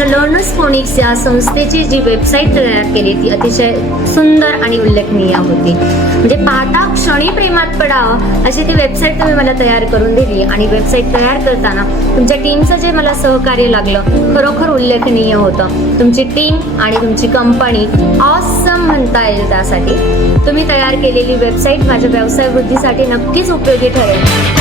Mister learners phoenix या संस्थेची जी website तयार केली ती अतिशय सुंदर आणि उल्लेखनीय होती. म्हणजे पाहता क्षणी प्रेमात पडावं अशी ती वेबसाईट तुम्ही मला तयार करून दिली. आणि वेबसाईट तयार करताना तुमच्या टीमचं जे मला सहकार्य लागलं खरोखर उल्लेखनीय होतं. तुमची टीम आणि तुमची कंपनी ऑसम म्हणता येईल. त्यासाठी तुम्ही तयार केलेली वेबसाईट माझ्या व्यवसाय वृद्धीसाठी नक्कीच उपयोगी ठरेल.